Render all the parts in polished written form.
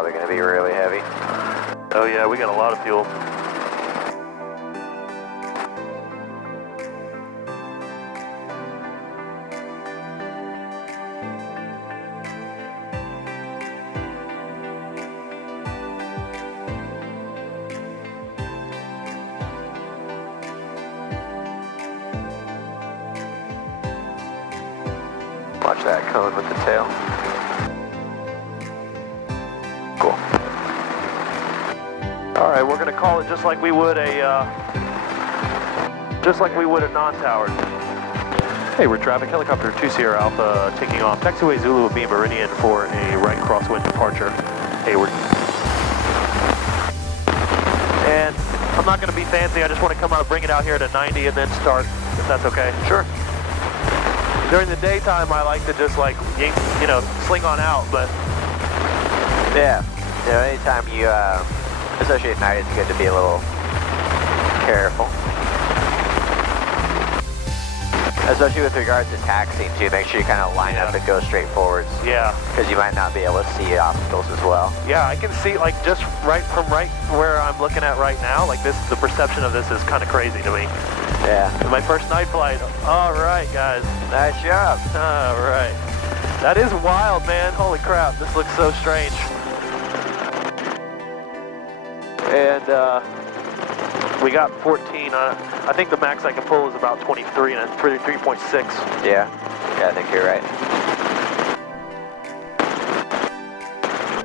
probably going to be really heavy. Oh yeah, we got a lot of fuel. Watch that cone with the tail. Cool. All right, we're gonna call it just like we would a non-towered. Hey, we're traffic helicopter 2 Sierra Alpha taking off taxiway Zulu B Meridian for a right crosswind departure. Hayward. And I'm not gonna be fancy. I just want to come out, bring it out here to 90, and then start. If that's okay. Sure. During the daytime, I like to just like, you know, sling on out, but... Yeah. You know, anytime you associate night, it's good to be a little careful. Especially with regards to taxiing too, make sure you kind of line up and go straight forwards. Yeah. Because you might not be able to see obstacles as well. Yeah, I can see like just right where I'm looking at right now, like this, the perception of this is kind of crazy to me. Yeah. My first night flight. All right, guys. Nice job. All right. That is wild, man. Holy crap. This looks so strange. And we got 14. I think the max I can pull is about 23 and 3.6. Yeah. Yeah, I think you're right.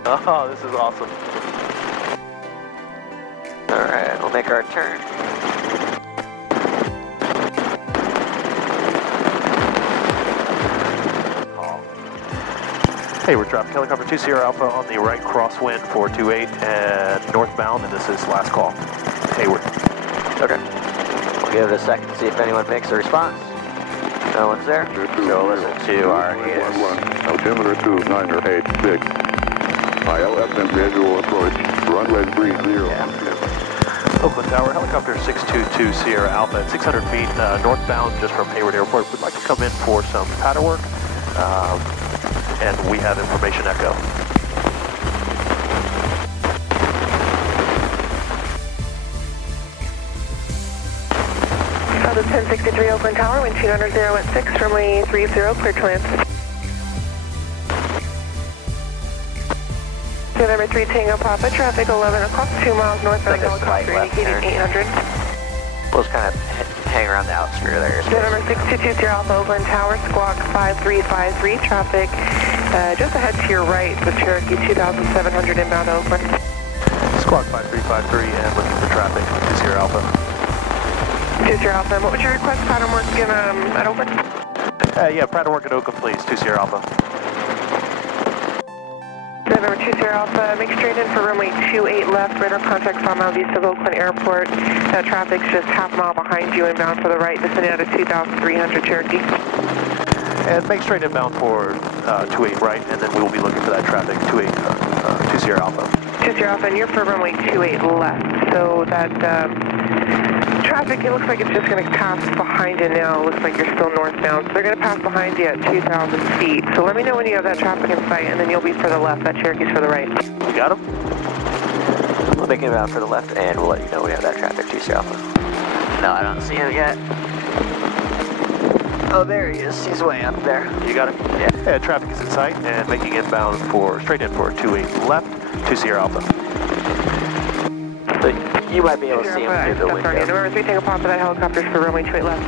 Oh, this is awesome. All right, we'll make our turn. Hey, we're traffic helicopter 2 Sierra Alpha on the right crosswind 428 and northbound, and this is last call. Hayward. Okay. We'll give it a second to see if anyone makes a response. No one's there. So we'll listen to our AS. Altimeter 2986. ILFM visual approach. Runway 30. Yeah. Oakland Tower, helicopter 622 Sierra Alpha at 600 feet northbound just from Hayward Airport. We'd like to come in for some pattern work. And we have information echo. Southern 1063 Oakland Tower, wind 200 at 6, runway 30, clear to land. November 3 Tango Papa, traffic 11 o'clock, 2 miles northbound helicopter indicating 800. We'll just kind of hang around the outskirt there. November 6220 Alpha Oakland Tower, squawk 5353, traffic just ahead to your right with Cherokee 2700 inbound Oakland. Squawk 5353 and looking for traffic, 2 Sierra Alpha. 2 Sierra Alpha, what was your request? Pattern work at Oakland? Yeah, pattern work at Oakland, please, 2 Sierra Alpha. November 2 Sierra Alpha, make straight in for runway 28 left, radar contact 5 miles east of Oakland Airport. Traffic's just half a mile behind you inbound for the right, descending out of 2300 Cherokee. And make straight inbound for 28 right, and then we will be looking for that traffic, 2 Sierra Alpha. 2 Sierra Alpha, and you're for runway 28 left, so that traffic, it looks like it's just going to pass behind you now. It looks like you're still northbound, so they're going to pass behind you at 2,000 feet. So let me know when you have that traffic in sight, and then you'll be for the left. That Cherokee's for the right. You got him? We'll make it inbound for the left, and we'll let you know when we have that traffic, 2 Sierra Alpha. No, I don't see him yet. Oh, there he is. He's way up there. You got it? Yeah. Traffic is in sight and making inbound straight in for 28 left, 2 Sierra Alpha. So you might be able to see him through the window. November 3 Tango Papa, that helicopter's for runway 28 left.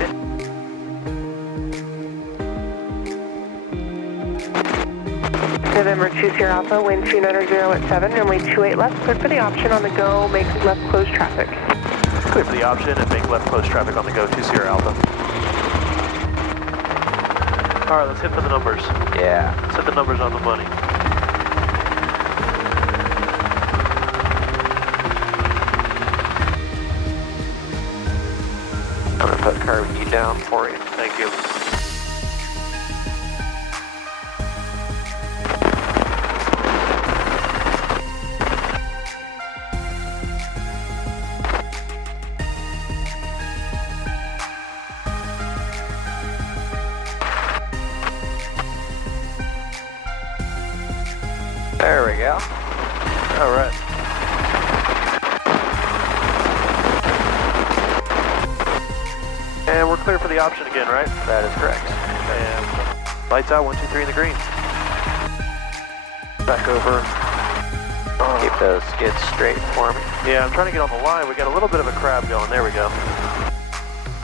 November 2 Sierra Alpha, wind 290 at 7, runway 28 left, clear for the option on the go, make left close traffic. Clear for the option and make left close traffic on the go, 2 Sierra Alpha. All right, let's hit for the numbers. Yeah. Let's hit the numbers on the money. I'm going to put carbon U down for you. Thank you. There we go. All right. And we're clear for the option again, right? That is correct. And lights out, 1, 2, 3 in the green. Back over. Keep those skids straight for me. Yeah, I'm trying to get on the line. We got a little bit of a crab going. There we go.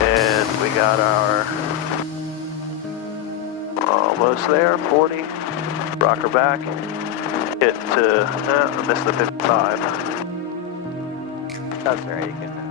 And we got our almost there, 40. Rocker back. Hit to, I missed the 55. That's all right. You can